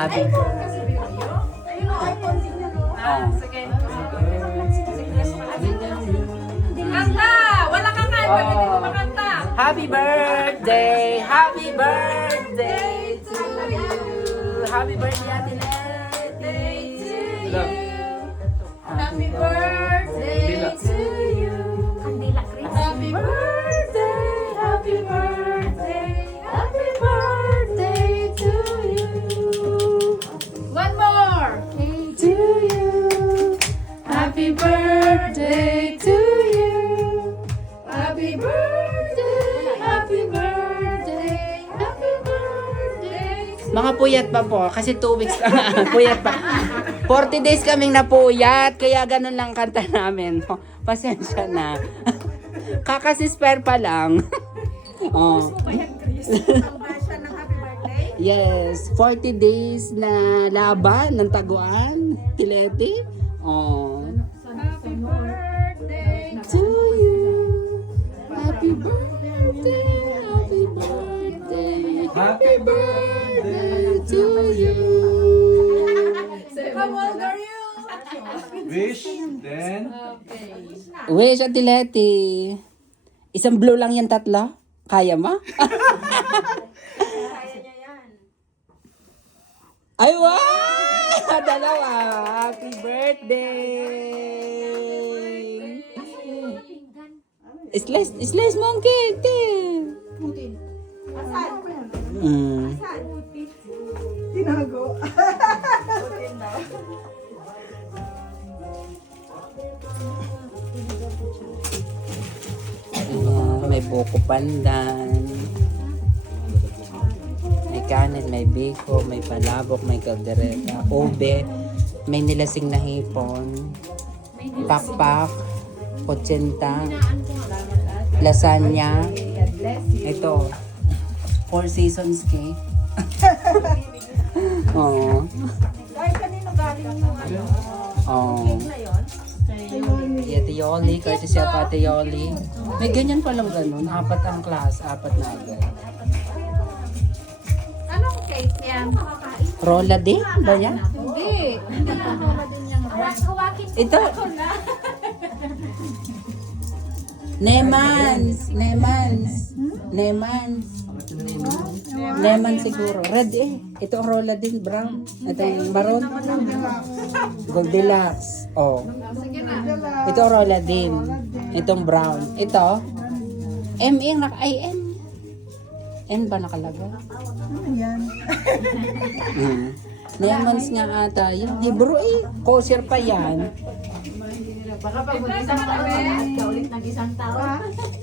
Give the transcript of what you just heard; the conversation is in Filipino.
Happy birthday. Sige. Kanta! Wala ka nga. Pwede ko makanta. Happy birthday! Happy birthday to you! Happy birthday, Ate Letty! Happy birthday to you. Happy birthday, happy birthday, happy birthday to you. One more. To you. Happy birthday to you. Happy birthday, happy birthday, happy birthday. Mga puyat pa po, kasi 2 weeks lang. Puyat pa. 40 days kaming napuyat, kaya ganun lang kanta namin. Pasensya na. Kakasisper pa lang. Oh. Yes, 40 days na laban ng taguan. Tileti. Oh. Happy birthday To you. Happy birthday. Happy birthday. Happy birthday to you. How old are you? Wish, then Wish, Ate Letty. Isang blue lang yan, tatlo? Kaya mo? Ay, wow! Dalawa! Happy birthday! Slice monkey! Tinago. May buko pandan. May kanin, may biko, may palabok, may kaldereta, ube, may nilasing na hipon, pakpak, kutsinta, lasagna, ito, 4 seasons cake. Oo. Kahit kanino galing yung ano? Oo. Ate Yoli, courtesy of Ate Yoli. May ganyan palang ganun. 4 ang class, 4 na agad. Anong cake yan? Rola din ba yan? Hindi. Hindi na mama din yung Ito. Neman siguro. Red eh. Ito ang rola din, brown. Ito yung maroon. Goldilocks. Oh. Ito ang rola din. Itong brown. Ito. M yung N. N ba nakalagay? Ano yan? Lemons nga ata. Yung Hebrew eh. Kosher pa yan. Baka pag mag-isang taon, ulit nag-isang taon.